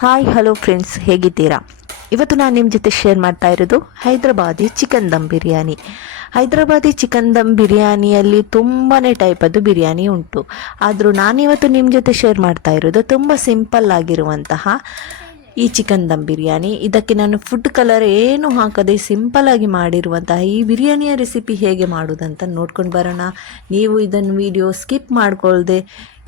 Hi hello friends, ಹೇಗಿದ್ದೀರಾ? ಇವತ್ತು ನಾನು ನಿಮ್ಮ ಜೊತೆ ಶೇರ್ ಮಾಡ್ತಾ ಇರೋದು ಹೈದರಾಬಾದಿ ಚಿಕನ್ ದಮ್ ಬಿರಿಯಾನಿ. ಹೈದರಾಬಾದಿ ಚಿಕನ್ ದಮ್ ಬಿರಿಯಾನಿಯಲ್ಲಿ ತುಂಬಾ ಟೈಪದ್ದು ಬಿರಿಯಾನಿ ಉಂಟು. ಆದರೂ ನಾನಿವತ್ತು ನಿಮ್ಮ ಜೊತೆ ಶೇರ್ ಮಾಡ್ತಾ ಇರೋದು ತುಂಬ ಸಿಂಪಲ್ ಆಗಿರುವಂತಹ ಈ ಚಿಕನ್ ದಮ್ ಬಿರಿಯಾನಿ. ಇದಕ್ಕೆ ನಾನು ಫುಡ್ ಕಲರ್ ಏನು ಹಾಕದೆ ಸಿಂಪಲ್ಲಾಗಿ ಮಾಡಿರುವಂತಹ ಈ ಬಿರಿಯಾನಿಯ ರೆಸಿಪಿ ಹೇಗೆ ಮಾಡೋದಂತ ನೋಡ್ಕೊಂಡು ಬರೋಣ. ನೀವು ಇದನ್ನು ವಿಡಿಯೋ ಸ್ಕಿಪ್ ಮಾಡ್ಕೊಳ್ದೆ,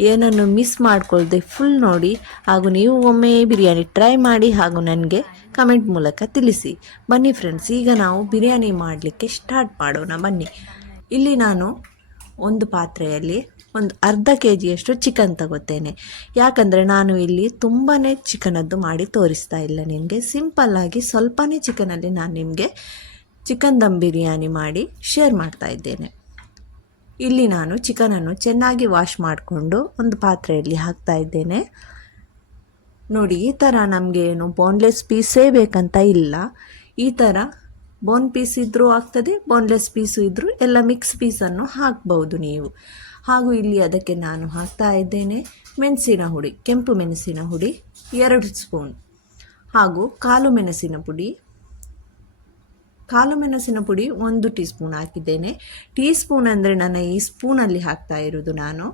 ಏನನ್ನು ಮಿಸ್ ಮಾಡ್ಕೊಳ್ದೆ ಫುಲ್ ನೋಡಿ. ಹಾಗೂ ನೀವು ಒಮ್ಮೆ ಬಿರಿಯಾನಿ ಟ್ರೈ ಮಾಡಿ ಹಾಗೂ ನನಗೆ ಕಮೆಂಟ್ ಮೂಲಕ ತಿಳಿಸಿ. ಬನ್ನಿ ಫ್ರೆಂಡ್ಸ್, ಈಗ ನಾವು ಬಿರಿಯಾನಿ ಮಾಡಲಿಕ್ಕೆ ಸ್ಟಾರ್ಟ್ ಮಾಡೋಣ. ಬನ್ನಿ. ಇಲ್ಲಿ ನಾನು ಒಂದು ಪಾತ್ರೆಯಲ್ಲಿ ಒಂದು ಅರ್ಧ KGಯಷ್ಟು ಚಿಕನ್ ತಗೋತೇನೆ. ಯಾಕಂದರೆ ನಾನು ಇಲ್ಲಿ ತುಂಬಾ ಚಿಕನದ್ದು ಮಾಡಿ ತೋರಿಸ್ತಾ ಇಲ್ಲ ನಿಮಗೆ. ಸಿಂಪಲ್ಲಾಗಿ ಸ್ವಲ್ಪನೇ ಚಿಕನಲ್ಲಿ ನಾನು ನಿಮಗೆ ಚಿಕನ್ ದಮ್ ಬಿರಿಯಾನಿ ಮಾಡಿ ಶೇರ್ ಮಾಡ್ತಾ ಇದ್ದೇನೆ. ಇಲ್ಲಿ ನಾನು ಚಿಕನನ್ನು ಚೆನ್ನಾಗಿ ವಾಶ್ ಮಾಡಿಕೊಂಡು ಒಂದು ಪಾತ್ರೆಯಲ್ಲಿ ಹಾಕ್ತಾ ಇದ್ದೇನೆ. ನೋಡಿ, ಈ ಥರ ನಮಗೆ ಏನು ಬೋನ್ಲೆಸ್ ಪೀಸೇ ಬೇಕಂತ ಇಲ್ಲ. ಈ ಥರ ಬೋನ್ ಪೀಸ್ ಇದ್ದರೂ ಆಗ್ತದೆ, ಬೋನ್ಲೆಸ್ ಪೀಸು ಇದ್ದರೂ ಎಲ್ಲ ಮಿಕ್ಸ್ ಪೀಸನ್ನು ಹಾಕ್ಬೋದು ನೀವು. ಹಾಗೂ ಇಲ್ಲಿ ಅದಕ್ಕೆ ನಾನು ಹಾಕ್ತಾ ಇದ್ದೇನೆ ಮೆಣಸಿನ ಹುಡಿ, ಕೆಂಪು ಮೆಣಸಿನ ಹುಡಿ 2 ಸ್ಪೂನ್, ಹಾಗೂ ಕಾಳು ಮೆಣಸಿನ ಪುಡಿ 1 ಟೀ ಸ್ಪೂನ್ ಹಾಕಿದ್ದೇನೆ. ಟೀ ಸ್ಪೂನ್ ಅಂದರೆ ನನ್ನ ಈ ಸ್ಪೂನಲ್ಲಿ ಹಾಕ್ತಾ ಇರೋದು ನಾನು.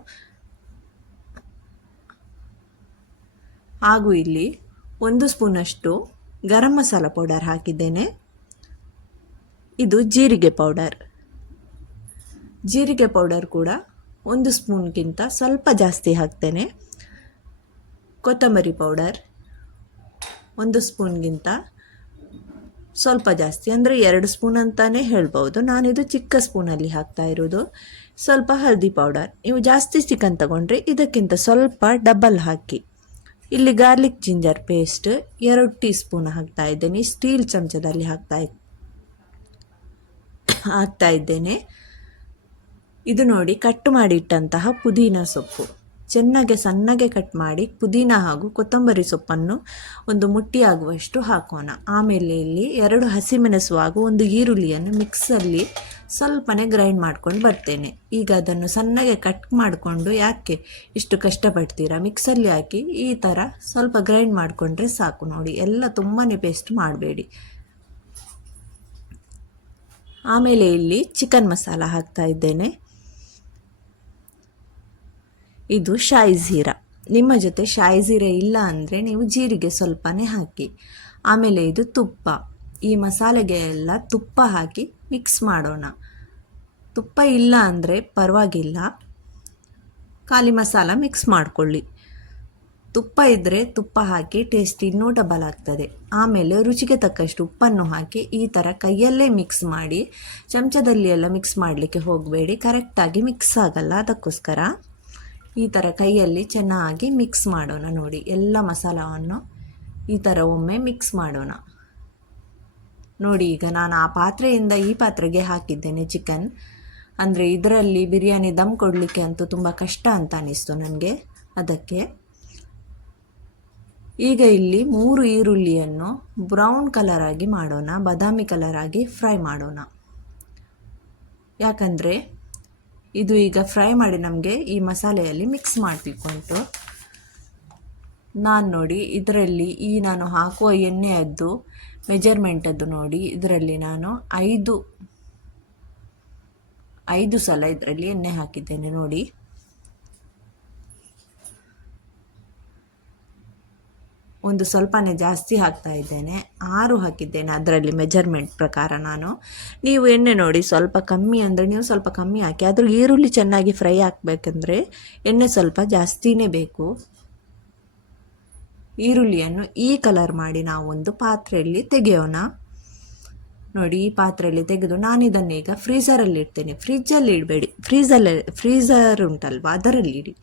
ಹಾಗೂ ಇಲ್ಲಿ 1 ಸ್ಪೂನಷ್ಟು ಗರಂ ಮಸಾಲ ಪೌಡರ್ ಹಾಕಿದ್ದೇನೆ. ಇದು ಜೀರಿಗೆ ಪೌಡರ್ ಕೂಡ 1 ಸ್ಪೂನ್ಗಿಂತ ಸ್ವಲ್ಪ ಜಾಸ್ತಿ ಹಾಕ್ತೇನೆ. ಕೊತ್ತಂಬರಿ ಪೌಡರ್ 1 ಸ್ಪೂನ್ಗಿಂತ ಸ್ವಲ್ಪ ಜಾಸ್ತಿ, ಅಂದರೆ 2 ಸ್ಪೂನ್ ಅಂತಲೇ ಹೇಳ್ಬೋದು. ನಾನಿದು ಚಿಕ್ಕ ಸ್ಪೂನಲ್ಲಿ ಹಾಕ್ತಾ ಇರೋದು. ಸ್ವಲ್ಪ ಹಳದಿ ಪೌಡರ್, ನೀವು ಜಾಸ್ತಿ ಚಿಕನ್ ತಗೊಂಡ್ರೆ ಇದಕ್ಕಿಂತ ಸ್ವಲ್ಪ ಡಬಲ್ ಹಾಕಿ. ಇಲ್ಲಿ garlic ginger paste 2 tea spoon ಹಾಕ್ತಾ ಇದ್ದೇನೆ. ಸ್ಟೀಲ್ ಚಮಚದಲ್ಲಿ ಹಾಕ್ತಾ ಇದ್ದೇನೆ. ಇದು ನೋಡಿ, ಕಟ್ ಮಾಡಿಟ್ಟಂತಹ ಪುದೀನ ಸೊಪ್ಪು ಚೆನ್ನಾಗಿ ಸಣ್ಣಗೆ ಕಟ್ ಮಾಡಿ ಪುದೀನ ಹಾಗೂ ಕೊತ್ತಂಬರಿ ಸೊಪ್ಪನ್ನು ಒಂದು ಮುಟ್ಟಿ ಆಗುವಷ್ಟು ಹಾಕೋಣ. ಆಮೇಲೆ ಇಲ್ಲಿ 2 ಹಸಿಮೆಣಸು ಹಾಗೂ 1 ಈರುಳ್ಳಿಯನ್ನು ಮಿಕ್ಸಲ್ಲಿ ಸ್ವಲ್ಪನೇ ಗ್ರೈಂಡ್ ಮಾಡ್ಕೊಂಡು ಬರ್ತೇನೆ. ಈಗ ಅದನ್ನು ಸಣ್ಣಗೆ ಕಟ್ ಮಾಡಿಕೊಂಡು ಯಾಕೆ ಇಷ್ಟು ಕಷ್ಟಪಡ್ತೀರಾ, ಮಿಕ್ಸಲ್ಲಿ ಹಾಕಿ ಈ ಥರ ಸ್ವಲ್ಪ ಗ್ರೈಂಡ್ ಮಾಡಿಕೊಂಡ್ರೆ ಸಾಕು. ನೋಡಿ, ಎಲ್ಲ ತುಂಬಾ ಪೇಸ್ಟ್ ಮಾಡಬೇಡಿ. ಆಮೇಲೆ ಇಲ್ಲಿ ಚಿಕನ್ ಮಸಾಲ ಹಾಕ್ತಾ ಇದ್ದೇನೆ. ಇದು ಶಾಯಿ ಜೀರಾ. ನಿಮ್ಮ ಜೊತೆ ಶಾಯಿ ಜೀರಾ ಇಲ್ಲ ಅಂದರೆ ನೀವು ಜೀರಿಗೆ ಸ್ವಲ್ಪನೇ ಹಾಕಿ. ಆಮೇಲೆ ಇದು ತುಪ್ಪ. ಈ ಮಸಾಲೆಗೆ ಎಲ್ಲ ತುಪ್ಪ ಹಾಕಿ ಮಿಕ್ಸ್ ಮಾಡೋಣ. ತುಪ್ಪ ಇಲ್ಲ ಅಂದರೆ ಪರವಾಗಿಲ್ಲ, ಖಾಲಿ ಮಸಾಲ ಮಿಕ್ಸ್ ಮಾಡಿಕೊಳ್ಳಿ. ತುಪ್ಪ ಇದ್ದರೆ ತುಪ್ಪ ಹಾಕಿ ಟೇಸ್ಟ್ ಇನ್ನೂ ಡಬಲ್ ಆಗ್ತದೆ. ಆಮೇಲೆ ರುಚಿಗೆ ತಕ್ಕಷ್ಟು ಉಪ್ಪನ್ನು ಹಾಕಿ ಈ ಥರ ಕೈಯಲ್ಲೇ ಮಿಕ್ಸ್ ಮಾಡಿ. ಚಮಚದಲ್ಲಿ ಎಲ್ಲ ಮಿಕ್ಸ್ ಮಾಡಲಿಕ್ಕೆ ಹೋಗಬೇಡಿ, ಕರೆಕ್ಟಾಗಿ ಮಿಕ್ಸ್ ಆಗಲ್ಲ. ಅದಕ್ಕೋಸ್ಕರ ಈ ಥರ ಕೈಯಲ್ಲಿ ಚೆನ್ನಾಗಿ ಮಿಕ್ಸ್ ಮಾಡೋಣ. ನೋಡಿ, ಎಲ್ಲ ಮಸಾಲವನ್ನು ಈ ಥರ ಒಮ್ಮೆ ಮಿಕ್ಸ್ ಮಾಡೋಣ. ನೋಡಿ, ಈಗ ನಾನು ಆ ಪಾತ್ರೆಯಿಂದ ಈ ಪಾತ್ರೆಗೆ ಹಾಕಿದ್ದೇನೆ ಚಿಕನ್. ಅಂದರೆ ಇದರಲ್ಲಿ ಬಿರಿಯಾನಿ ದಮ್ ಕೊಡಲಿಕ್ಕೆ ಅಂತೂ ತುಂಬ ಕಷ್ಟ ಅಂತ ಅನ್ನಿಸ್ತು ನನಗೆ. ಅದಕ್ಕೆ ಈಗ ಇಲ್ಲಿ 3 ಈರುಳ್ಳಿಯನ್ನು ಬ್ರೌನ್ ಕಲರ್ ಆಗಿ ಮಾಡೋಣ, ಬಾದಾಮಿ ಕಲರ್ ಆಗಿ ಫ್ರೈ ಮಾಡೋಣ. ಯಾಕಂದರೆ ಇದು ಈಗ ಫ್ರೈ ಮಾಡಿ ನಮಗೆ ಈ ಮಸಾಲೆಯಲ್ಲಿ ಮಿಕ್ಸ್ ಮಾಡಲಿಕ್ಕುಂಟು. ನಾನು ನೋಡಿ ಇದರಲ್ಲಿ ನಾನು ಹಾಕುವ ಎಣ್ಣೆಯದ್ದು ಮೆಜರ್ಮೆಂಟದ್ದು ನೋಡಿ, ಇದರಲ್ಲಿ ನಾನು 5 ಸಲ ಇದರಲ್ಲಿ ಎಣ್ಣೆ ಹಾಕಿದ್ದೇನೆ. ನೋಡಿ, ಒಂದು ಸ್ವಲ್ಪನೇ ಜಾಸ್ತಿ ಹಾಕ್ತಾ ಇದ್ದೇನೆ. 6 ಹಾಕಿದ್ದೇನೆ ಅದರಲ್ಲಿ ಮೆಜರ್ಮೆಂಟ್ ಪ್ರಕಾರ ನಾನು. ನೀವು ಎಣ್ಣೆ ನೋಡಿ ಸ್ವಲ್ಪ ಕಮ್ಮಿ ಅಂದರೆ ನೀವು ಸ್ವಲ್ಪ ಕಮ್ಮಿ ಹಾಕಿ. ಆದರೂ ಈರುಳ್ಳಿ ಚೆನ್ನಾಗಿ ಫ್ರೈ ಹಾಕಬೇಕಂದ್ರೆ ಎಣ್ಣೆ ಸ್ವಲ್ಪ ಜಾಸ್ತಿನೇ ಬೇಕು. ಈರುಳ್ಳಿಯನ್ನು ಈ ಕಲರ್ ಮಾಡಿ ನಾವು ಒಂದು ಪಾತ್ರೆಯಲ್ಲಿ ತೆಗೆಯೋಣ. ನೋಡಿ, ಈ ಪಾತ್ರೆಯಲ್ಲಿ ತೆಗೆದು ನಾನು ಇದನ್ನೀಗ ಫ್ರೀಝರಲ್ಲಿ ಇಡ್ತೇನೆ. ಫ್ರಿಜ್ಜಲ್ಲಿ ಇಡಬೇಡಿ, ಫ್ರೀಝರ್ ಉಂಟಲ್ವ ಅದರಲ್ಲಿ ಇಡಿ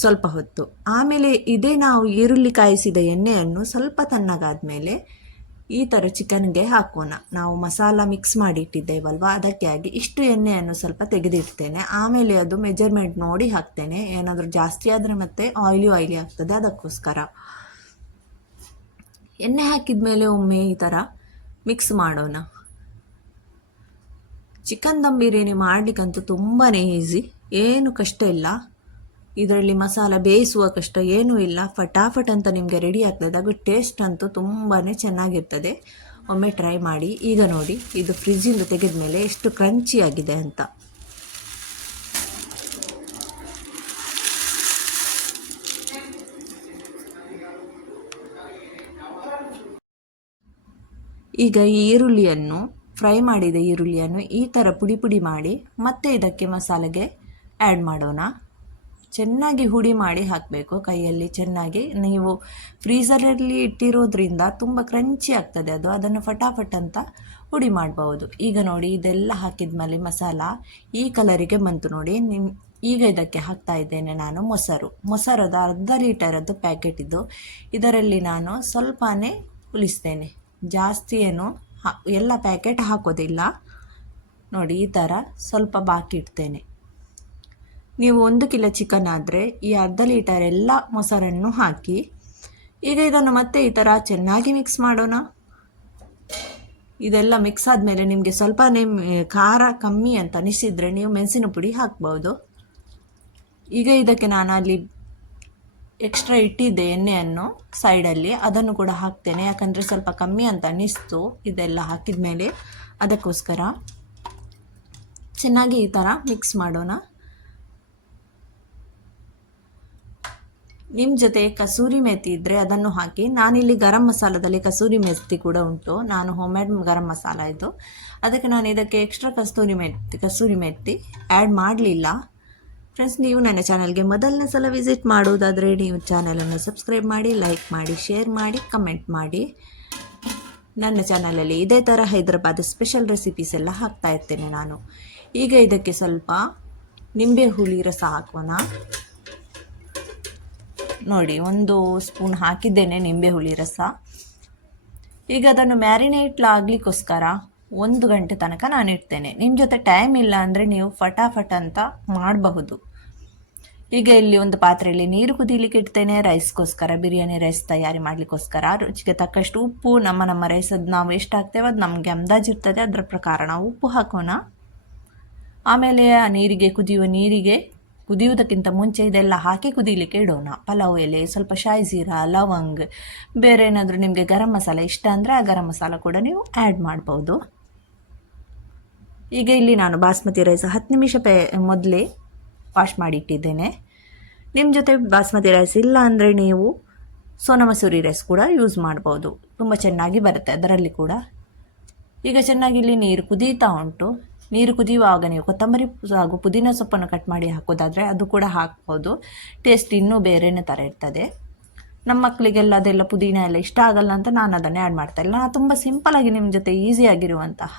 ಸ್ವಲ್ಪ ಹೊತ್ತು. ಆಮೇಲೆ ಇದೇ ನಾವು ಈರುಳ್ಳಿ ಕಾಯಿಸಿದ ಎಣ್ಣೆಯನ್ನು ಸ್ವಲ್ಪ ತಣ್ಣಗಾದ ಮೇಲೆ ಈ ಥರ ಚಿಕನ್ಗೆ ಹಾಕೋಣ. ನಾವು ಮಸಾಲ ಮಿಕ್ಸ್ ಮಾಡಿ ಇಟ್ಟಿದ್ದೇವಲ್ವ, ಅದಕ್ಕೆ ಆಗಿ ಇಷ್ಟು ಎಣ್ಣೆಯನ್ನು ಸ್ವಲ್ಪ ತೆಗೆದಿಡ್ತೇನೆ. ಆಮೇಲೆ ಅದು ಮೆಜರ್ಮೆಂಟ್ ನೋಡಿ ಹಾಕ್ತೇನೆ. ಏನಾದರೂ ಜಾಸ್ತಿ ಆದರೆ ಮತ್ತೆ ಆಯಿಲಿ ಆಗ್ತದೆ. ಅದಕ್ಕೋಸ್ಕರ ಎಣ್ಣೆ ಹಾಕಿದ ಮೇಲೆ ಒಮ್ಮೆ ಈ ಥರ ಮಿಕ್ಸ್ ಮಾಡೋಣ. ಚಿಕನ್ ದಮ್ ಬಿರಿಯಾನಿ ಮಾಡಲಿಕ್ಕಂತೂ ತುಂಬಾ ಈಸಿ, ಏನು ಕಷ್ಟ ಇಲ್ಲ. ಇದರಲ್ಲಿ ಮಸಾಲ ಬೇಯಿಸುವ ಕಷ್ಟ ಏನೂ ಇಲ್ಲ, ಫಟಾಫಟ್ ಅಂತ ನಿಮಗೆ ರೆಡಿ ಆಗ್ತದೆ. ಅದು ಟೇಸ್ಟ್ ಅಂತೂ ತುಂಬಾ ಚೆನ್ನಾಗಿರ್ತದೆ. ಒಮ್ಮೆ ಟ್ರೈ ಮಾಡಿ. ಈಗ ನೋಡಿ, ಇದು ಫ್ರಿಜ್ಜಿಂದ ತೆಗೆದ ಮೇಲೆ ಎಷ್ಟು ಕ್ರಂಚಿ ಆಗಿದೆ ಅಂತ. ಈಗ ಈ ಈರುಳ್ಳಿಯನ್ನು, ಫ್ರೈ ಮಾಡಿದ ಈರುಳ್ಳಿಯನ್ನು ಈ ಥರ ಪುಡಿ ಪುಡಿ ಮಾಡಿ ಮತ್ತೆ ಇದಕ್ಕೆ ಮಸಾಲೆಗೆ ಆ್ಯಡ್ ಮಾಡೋಣ. ಚೆನ್ನಾಗಿ ಹುಡಿ ಮಾಡಿ ಹಾಕಬೇಕು ಕೈಯಲ್ಲಿ ಚೆನ್ನಾಗಿ. ನೀವು ಫ್ರೀಝರಲ್ಲಿ ಇಟ್ಟಿರೋದ್ರಿಂದ ತುಂಬ ಕ್ರಂಚಿ ಆಗ್ತದೆ ಅದು, ಅದನ್ನು ಫಟಾಫಟ್ ಅಂತ ಹುಡಿ ಮಾಡಬಹುದು. ಈಗ ನೋಡಿ, ಇದೆಲ್ಲ ಹಾಕಿದ ಮೇಲೆ ಮಸಾಲ ಈ ಕಲರಿಗೆ ಬಂತು ನೋಡಿ. ಈಗ ಇದಕ್ಕೆ ಹಾಕ್ತಾ ಇದ್ದೇನೆ ನಾನು ಮೊಸರದ ಅರ್ಧ ಲೀಟರದ್ದು ಪ್ಯಾಕೆಟ್ ಇದು. ಇದರಲ್ಲಿ ನಾನು ಸ್ವಲ್ಪನೇ ಉಳಿಸ್ತೇನೆ, ಜಾಸ್ತಿ ಏನು ಎಲ್ಲ ಪ್ಯಾಕೆಟ್ ಹಾಕೋದಿಲ್ಲ. ನೋಡಿ, ಈ ಥರ ಸ್ವಲ್ಪ ಬಾಕಿ ಇಡ್ತೇನೆ. ನೀವು 1 ಕಿಲೋ ಚಿಕನ್ ಆದರೆ ಈ ಅರ್ಧ ಲೀಟರ್ ಎಲ್ಲ ಮೊಸರನ್ನು ಹಾಕಿ. ಈಗ ಇದನ್ನು ಮತ್ತೆ ಈ ಥರ ಚೆನ್ನಾಗಿ ಮಿಕ್ಸ್ ಮಾಡೋಣ. ಇದೆಲ್ಲ ಮಿಕ್ಸ್ ಆದಮೇಲೆ ನಿಮಗೆ ಸ್ವಲ್ಪನೇ ಖಾರ ಕಮ್ಮಿ ಅಂತ ಅನಿಸಿದರೆ ನೀವು ಮೆಣಸಿನ ಪುಡಿ ಹಾಕ್ಬೋದು. ಈಗ ಇದಕ್ಕೆ ನಾನು ಅಲ್ಲಿ ಎಕ್ಸ್ಟ್ರಾ ಇಟ್ಟಿದ್ದೆ ಎಣ್ಣೆಯನ್ನು ಸೈಡಲ್ಲಿ, ಅದನ್ನು ಕೂಡ ಹಾಕ್ತೇನೆ. ಯಾಕಂದರೆ ಸ್ವಲ್ಪ ಕಮ್ಮಿ ಅಂತ ಅನ್ನಿಸ್ತು ಇದೆಲ್ಲ ಹಾಕಿದ ಮೇಲೆ, ಅದಕ್ಕೋಸ್ಕರ ಚೆನ್ನಾಗಿ ಈ ಥರ ಮಿಕ್ಸ್ ಮಾಡೋಣ. ನಿಮ್ಮ ಜೊತೆ ಕಸೂರಿ ಮೆಥಿ ಇದ್ದರೆ ಅದನ್ನು ಹಾಕಿ. ನಾನಿಲ್ಲಿ ಗರಂ ಮಸಾಲದಲ್ಲಿ ಕಸೂರಿ ಮೆಥಿ ಕೂಡ ಉಂಟು, ನಾನು ಹೋಮ್ಮೇಡ್ ಗರಂ ಮಸಾಲ ಇದು. ಅದಕ್ಕೆ ನಾನು ಇದಕ್ಕೆ ಎಕ್ಸ್ಟ್ರಾ ಕಸೂರಿ ಮೆಥಿ ಆ್ಯಡ್ ಮಾಡಲಿಲ್ಲ. ಫ್ರೆಂಡ್ಸ್, ನೀವು ನನ್ನ ಚಾನಲ್ಗೆ ಮೊದಲನೇ ಸಲ ವಿಸಿಟ್ ಮಾಡೋದಾದರೆ ನೀವು ಚಾನಲನ್ನು ಸಬ್ಸ್ಕ್ರೈಬ್ ಮಾಡಿ, ಲೈಕ್ ಮಾಡಿ, ಶೇರ್ ಮಾಡಿ, ಕಮೆಂಟ್ ಮಾಡಿ. ನನ್ನ ಚಾನಲಲ್ಲಿ ಇದೇ ಥರ ಹೈದರಾಬಾದ್ ಸ್ಪೆಷಲ್ ರೆಸಿಪೀಸ್ ಎಲ್ಲ ಹಾಕ್ತಾ ಇರ್ತೇನೆ ನಾನು. ಈಗ ಇದಕ್ಕೆ ಸ್ವಲ್ಪ ನಿಂಬೆ ಹುಳಿ ರಸ ಹಾಕೋಣ. ನೋಡಿ, 1 ಸ್ಪೂನ್ ಹಾಕಿದ್ದೇನೆ ನಿಂಬೆ ಹುಳಿ ರಸ. ಈಗ ಅದನ್ನು ಮ್ಯಾರಿನೇಟ್ ಆಗಲಿಕ್ಕೋಸ್ಕರ 1 ಗಂಟೆ ತನಕ ನಾನು ಇಡ್ತೇನೆ. ನಿಮ್ಮ ಜೊತೆ ಟೈಮ್ ಇಲ್ಲ ಅಂದರೆ ನೀವು ಫಟಾಫಟ್ ಅಂತ ಮಾಡಬಹುದು. ಈಗ ಇಲ್ಲಿ ಒಂದು ಪಾತ್ರೆಯಲ್ಲಿ ನೀರು ಕುದೀಲಿಕ್ಕೆ ಇಡ್ತೇನೆ ರೈಸ್ಗೋಸ್ಕರ, ಬಿರಿಯಾನಿ ರೈಸ್ ತಯಾರಿ ಮಾಡಲಿಕ್ಕೋಸ್ಕರ. ರುಚಿಗೆ ತಕ್ಕಷ್ಟು ಉಪ್ಪು, ನಮ್ಮ ರೈಸದ್ದು ನಾವು ಎಷ್ಟು ಹಾಕ್ತೇವೆ ಅದು ನಮಗೆ ಅಂದಾಜು ಇರ್ತದೆ, ಅದರ ಪ್ರಕಾರ ನಾವು ಉಪ್ಪು ಹಾಕೋಣ. ಆಮೇಲೆ ಆ ಕುದಿಯುವುದಕ್ಕಿಂತ ಮುಂಚೆ ಇದೆಲ್ಲ ಹಾಕಿ ಕುದೀಲಿಕ್ಕೆ ಇಡೋಣ. ಪಲಾವ್ ಎಲೆ, ಸ್ವಲ್ಪ ಶಾಯಿ ಜೀರಾ, ಲವಂಗ್, ಬೇರೆ ಏನಾದರೂ ನಿಮಗೆ ಗರಂ ಮಸಾಲ ಇಷ್ಟ ಅಂದರೆ ಆ ಗರಂ ಮಸಾಲ ಕೂಡ ನೀವು ಆ್ಯಡ್ ಮಾಡ್ಬೋದು. ಈಗ ಇಲ್ಲಿ ನಾನು ಬಾಸ್ಮತಿ ರೈಸ್ 10 ನಿಮಿಷ ಮೊದಲೇ ವಾಶ್ ಮಾಡಿ ಇಟ್ಟಿದ್ದೇನೆ. ನಿಮ್ಮ ಜೊತೆ ಬಾಸ್ಮತಿ ರೈಸ್ ಇಲ್ಲ ಅಂದರೆ ನೀವು ಸೋನಾ ಮಸೂರಿ ರೈಸ್ ಕೂಡ ಯೂಸ್ ಮಾಡ್ಬೋದು, ತುಂಬ ಚೆನ್ನಾಗಿ ಬರುತ್ತೆ ಅದರಲ್ಲಿ ಕೂಡ. ಈಗ ಚೆನ್ನಾಗಿ ಇಲ್ಲಿ ನೀರು ಕುದೀತಾ ಉಂಟು. ನೀರು ಕುದಿಯುವಾಗ ನೀವು ಕೊತ್ತಂಬರಿ ಹಾಗೂ ಪುದೀನ ಸೊಪ್ಪನ್ನು ಕಟ್ ಮಾಡಿ ಹಾಕೋದಾದರೆ ಅದು ಕೂಡ ಹಾಕ್ಬೋದು. ಟೇಸ್ಟ್ ಇನ್ನೂ ಬೇರೆನೇ ಥರ ಇರ್ತದೆ. ನಮ್ಮ ಮಕ್ಕಳಿಗೆಲ್ಲ ಅದೆಲ್ಲ ಪುದೀನ ಎಲ್ಲ ಇಷ್ಟ ಆಗಲ್ಲ ಅಂತ ನಾನು ಅದನ್ನೇ ಆ್ಯಡ್ ಮಾಡ್ತಾ ಇಲ್ಲ. ನಾನು ತುಂಬ ಸಿಂಪಲಾಗಿ ನಿಮ್ಮ ಜೊತೆ ಈಸಿಯಾಗಿರುವಂತಹ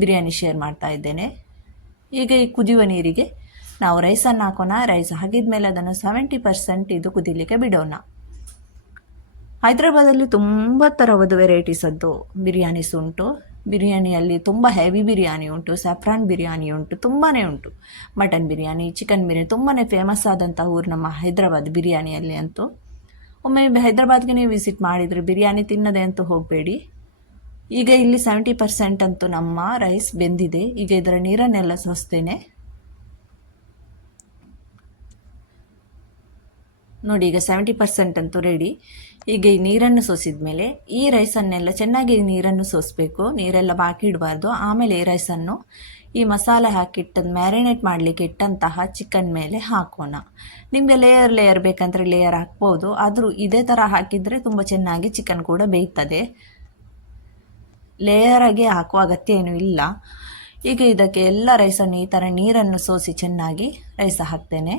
ಬಿರಿಯಾನಿ ಶೇರ್ ಮಾಡ್ತಾ ಇದ್ದೇನೆ. ಈಗ ಈ ಕುದಿಯುವ ನೀರಿಗೆ ನಾವು ರೈಸನ್ನು ಹಾಕೋಣ. ರೈಸ್ ಹಾಕಿದ ಮೇಲೆ ಅದನ್ನು 70% ಇದು ಕುದಿಲಿಕ್ಕೆ ಬಿಡೋಣ. ಹೈದರಾಬಾದಲ್ಲಿ ತುಂಬ ಥರವಾದ ವೆರೈಟೀಸದ್ದು ಬಿರಿಯಾನೀಸ್ ಉಂಟು. ಬಿರಿಯಾನಿಯಲ್ಲಿ ತುಂಬ ಹೆವಿ ಬಿರಿಯಾನಿ ಉಂಟು, ಸ್ಯಾಫ್ರಾನ್ ಬಿರಿಯಾನಿ ಉಂಟು, ತುಂಬಾ ಉಂಟು. ಮಟನ್ ಬಿರಿಯಾನಿ, ಚಿಕನ್ ಬಿರಿಯಾನಿ, ತುಂಬಾ ಫೇಮಸ್ ಆದಂಥ ಊರು ನಮ್ಮ ಹೈದರಾಬಾದ್ ಬಿರಿಯಾನಿಯಲ್ಲಿ ಅಂತೂ. ಒಮ್ಮೆ ಹೈದರಾಬಾದ್ಗೆ ನೀವು ವಿಸಿಟ್ ಮಾಡಿದರೆ ಬಿರಿಯಾನಿ ತಿನ್ನದೆ ಅಂತೂ ಹೋಗಬೇಡಿ. ಈಗ ಇಲ್ಲಿ 70% ಅಂತೂ ನಮ್ಮ ರೈಸ್ ಬೆಂದಿದೆ. ಈಗ ಇದರ ನೀರನ್ನೆಲ್ಲ ಸೋಸ್ತೇನೆ. ನೋಡಿ, ಈಗ 70% ಅಂತೂ ರೆಡಿ. ಈಗ ಈ ನೀರನ್ನು ಸೋಸಿದ ಮೇಲೆ ಈ ರೈಸನ್ನೆಲ್ಲ ಚೆನ್ನಾಗಿ ನೀರನ್ನು ಸೋಸಬೇಕು, ನೀರೆಲ್ಲ ಬಾಕಿ ಇಡಬಾರ್ದು. ಆಮೇಲೆ ಈ ರೈಸನ್ನು ಈ ಮಸಾಲೆ ಹಾಕಿಟ್ಟದ್ದು ಮ್ಯಾರಿನೇಟ್ ಮಾಡಲಿಕ್ಕೆ ಇಟ್ಟಂತಹ ಚಿಕನ್ ಮೇಲೆ ಹಾಕೋಣ. ನಿಮಗೆ ಲೇಯರ್ ಬೇಕಂದರೆ ಲೇಯರ್ ಹಾಕ್ಬೋದು, ಆದರೂ ಇದೇ ಥರ ಹಾಕಿದರೆ ತುಂಬ ಚೆನ್ನಾಗಿ ಚಿಕನ್ ಕೂಡ ಬೇಯ್ತದೆ. ಲೇಯರಾಗಿ ಹಾಕುವ ಅಗತ್ಯ ಏನೂ ಇಲ್ಲ. ಈಗ ಇದಕ್ಕೆ ಎಲ್ಲ ರೈಸನ್ನು ಈ ಥರ ನೀರನ್ನು ಸೋಸಿ ಚೆನ್ನಾಗಿ ರೈಸ ಹಾಕ್ತೇನೆ.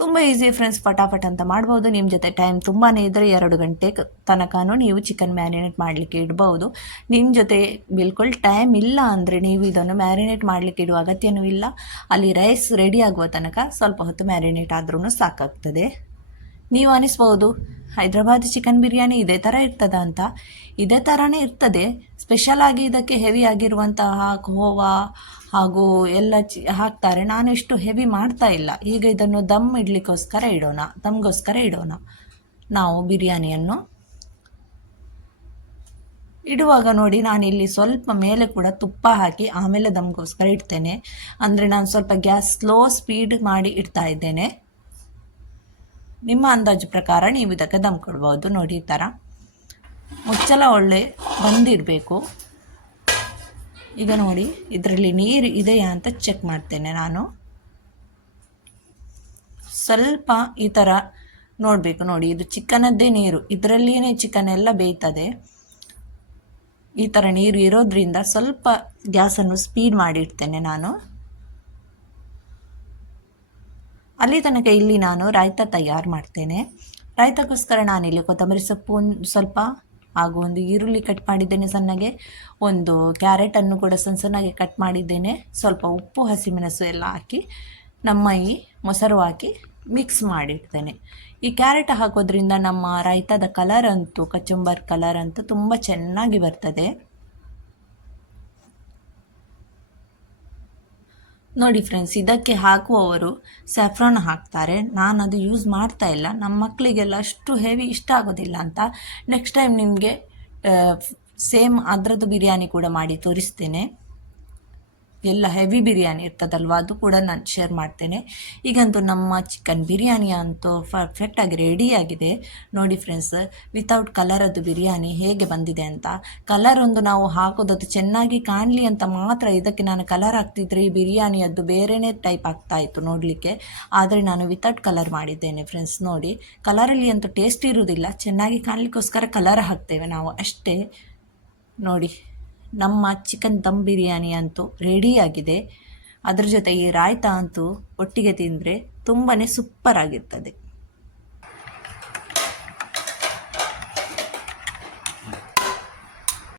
ತುಂಬ ಈಸಿ ಫ್ರೆಂಡ್ಸ್, ಫಟಾಫಟ್ ಅಂತ ಮಾಡ್ಬೋದು. ನಿಮ್ಮ ಜೊತೆ ಟೈಮ್ ತುಂಬಾ ಇದ್ದರೆ 2 ಗಂಟೆ ತನಕನೂ ನೀವು ಚಿಕನ್ ಮ್ಯಾರಿನೇಟ್ ಮಾಡಲಿಕ್ಕೆ ಇಡ್ಬೋದು. ನಿಮ್ಮ ಜೊತೆ ಬಿಲ್ಕುಲ್ ಟೈಮ್ ಇಲ್ಲ ಅಂದರೆ ನೀವು ಇದನ್ನು ಮ್ಯಾರಿನೇಟ್ ಮಾಡಲಿಕ್ಕೆ ಇಡುವ ಅಗತ್ಯನೂ ಇಲ್ಲ. ಅಲ್ಲಿ ರೈಸ್ ರೆಡಿ ಆಗುವ ತನಕ ಸ್ವಲ್ಪ ಹೊತ್ತು ಮ್ಯಾರಿನೇಟ್ ಆದ್ರೂ ಸಾಕಾಗ್ತದೆ. ನೀವು ಅನಿಸ್ಬೋದು ಹೈದರಾಬಾದ್ ಚಿಕನ್ ಬಿರಿಯಾನಿ ಇದೇ ಥರ ಇರ್ತದ ಅಂತ. ಇದೇ ಥರನೇ ಇರ್ತದೆ. ಸ್ಪೆಷಲಾಗಿ ಇದಕ್ಕೆ ಹೆವಿ ಆಗಿರುವಂತಹ ಖೋವಾ ಹಾಗೂ ಎಲ್ಲ ಹಾಕ್ತಾರೆ. ನಾನು ಇಷ್ಟು ಹೆವಿ ಮಾಡ್ತಾ ಇಲ್ಲ. ಈಗ ಇದನ್ನು ದಮ್ಗೋಸ್ಕರ ಇಡೋಣ. ನಾವು ಬಿರಿಯಾನಿಯನ್ನು ಇಡುವಾಗ ನೋಡಿ, ನಾನಿಲ್ಲಿ ಸ್ವಲ್ಪ ಮೇಲೆ ಕೂಡ ತುಪ್ಪ ಹಾಕಿ ಆಮೇಲೆ ದಮ್ಗೋಸ್ಕರ ಇಡ್ತೇನೆ. ಅಂದರೆ ನಾನು ಸ್ವಲ್ಪ ಗ್ಯಾಸ್ ಸ್ಲೋ ಸ್ಪೀಡ್ ಮಾಡಿ ಇಡ್ತಾ ಇದ್ದೇನೆ. ನಿಮ್ಮ ಅಂದಾಜು ಪ್ರಕಾರ ನೀವು ಇದಕ್ಕೆ ದಮ್ ಕೊಡ್ಬೋದು. ನೋಡಿ ಈ ಥರ ಮುಚ್ಚಳ ಒಳ್ಳೆ ಬಂದಿರಬೇಕು. ಈಗ ನೋಡಿ ಇದರಲ್ಲಿ ನೀರು ಇದೆಯಾ ಅಂತ ಚೆಕ್ ಮಾಡ್ತೇನೆ ನಾನು. ಸ್ವಲ್ಪ ಈ ಥರ ನೋಡಬೇಕು. ನೋಡಿ ಇದು ಚಿಕನದ್ದೇ ನೀರು, ಇದರಲ್ಲಿಯೇ ಚಿಕನ್ ಎಲ್ಲ ಬೇಯ್ತದೆ. ಈ ಥರ ನೀರು ಇರೋದ್ರಿಂದ ಸ್ವಲ್ಪ ಗ್ಯಾಸನ್ನು ಸ್ಪೀಡ್ ಮಾಡಿಡ್ತೇನೆ ನಾನು. ಅಲ್ಲಿ ತನಕ ಇಲ್ಲಿ ನಾನು ರಾಯ್ತ ತಯಾರು ಮಾಡ್ತೇನೆ. ರಾಯ್ತಕ್ಕೋಸ್ಕರ ನಾನಿಲ್ಲಿ ಕೊತ್ತಂಬರಿ ಸೊಪ್ಪು ಸ್ವಲ್ಪ ಹಾಗೂ ಒಂದು ಈರುಳ್ಳಿ ಕಟ್ ಮಾಡಿದ್ದೇನೆ ಸಣ್ಣಗೆ, ಒಂದು ಕ್ಯಾರೆಟನ್ನು ಕೂಡ ಸಣ್ಣಗೆ ಕಟ್ ಮಾಡಿದ್ದೇನೆ, ಸ್ವಲ್ಪ ಉಪ್ಪು ಹಸಿಮೆಣಸು ಎಲ್ಲ ಹಾಕಿ ನಮ್ಮ ಈ ಮೊಸರು ಹಾಕಿ ಮಿಕ್ಸ್ ಮಾಡಿಡ್ತೇನೆ. ಈ ಕ್ಯಾರೆಟ್ ಹಾಕೋದ್ರಿಂದ ನಮ್ಮ ರಾಯ್ತದ ಕಲರ್ ಅಂತೂ ಕಚುಂಬರ್ ಕಲರ್ ಅಂತೂ ತುಂಬ ಚೆನ್ನಾಗಿ ಬರ್ತದೆ. ನೋಡಿ ಫ್ರೆಂಡ್ಸ್, ಇದಕ್ಕೆ ಹಾಕುವವರು ಸ್ಯಾಫ್ರಾನ್ ಹಾಕ್ತಾರೆ. ನಾನು ಅದು ಯೂಸ್ ಮಾಡ್ತಾ ಇಲ್ಲ, ನಮ್ಮ ಮಕ್ಕಳಿಗೆಲ್ಲ ಅಷ್ಟು ಹೆವಿ ಇಷ್ಟ ಆಗೋದಿಲ್ಲ ಅಂತ. ನೆಕ್ಸ್ಟ್ ಟೈಮ್ ನಿಮಗೆ ಸೇಮ್ ಅದರದ್ದು ಬಿರಿಯಾನಿ ಕೂಡ ಮಾಡಿ ತೋರಿಸ್ತೇನೆ. ಎಲ್ಲ ಹೆವಿ ಬಿರಿಯಾನಿ ಇರ್ತದಲ್ವ, ಅದು ಕೂಡ ನಾನು ಶೇರ್ ಮಾಡ್ತೇನೆ. ಈಗಂತೂ ನಮ್ಮ ಚಿಕನ್ ಬಿರಿಯಾನಿ ಅಂತೂ ಪರ್ಫೆಕ್ಟಾಗಿ ರೆಡಿಯಾಗಿದೆ. ನೋಡಿ ಫ್ರೆಂಡ್ಸ್, ವಿತೌಟ್ ಕಲರದ್ದು ಬಿರಿಯಾನಿ ಹೇಗೆ ಬಂದಿದೆ ಅಂತ. ಕಲರ್ ಒಂದು ನಾವು ಹಾಕೋದದು ಚೆನ್ನಾಗಿ ಕಾಣಲಿ ಅಂತ ಮಾತ್ರ ಇದಕ್ಕೆ ನಾನು ಕಲರ್ ಹಾಕ್ತಿದ್ರೆ ಈ ಬಿರಿಯಾನಿಯದ್ದು ಬೇರೆಯೇ ಟೈಪ್ ಆಗ್ತಾಯಿತ್ತು ನೋಡಲಿಕ್ಕೆ. ಆದರೆ ನಾನು ವಿತೌಟ್ ಕಲರ್ ಮಾಡಿದ್ದೇನೆ ಫ್ರೆಂಡ್ಸ್. ನೋಡಿ, ಕಲರಲ್ಲಿ ಅಂತೂ ಟೇಸ್ಟ್ ಇರುವುದಿಲ್ಲ, ಚೆನ್ನಾಗಿ ಕಾಣಲಿಕ್ಕೋಸ್ಕರ ಕಲರ್ ಹಾಕ್ತೇವೆ ನಾವು ಅಷ್ಟೇ. ನೋಡಿ, ನಮ್ಮ ಚಿಕನ್ ದಮ್ ಬಿರಿಯಾನಿ ಅಂತೂ ರೆಡಿಯಾಗಿದೆ. ಅದ್ರ ಜೊತೆ ಈ ರಾಯ್ತ ಅಂತೂ ಒಟ್ಟಿಗೆ ತಿಂದರೆ ತುಂಬಾ ಸೂಪರ್ ಆಗಿರ್ತದೆ.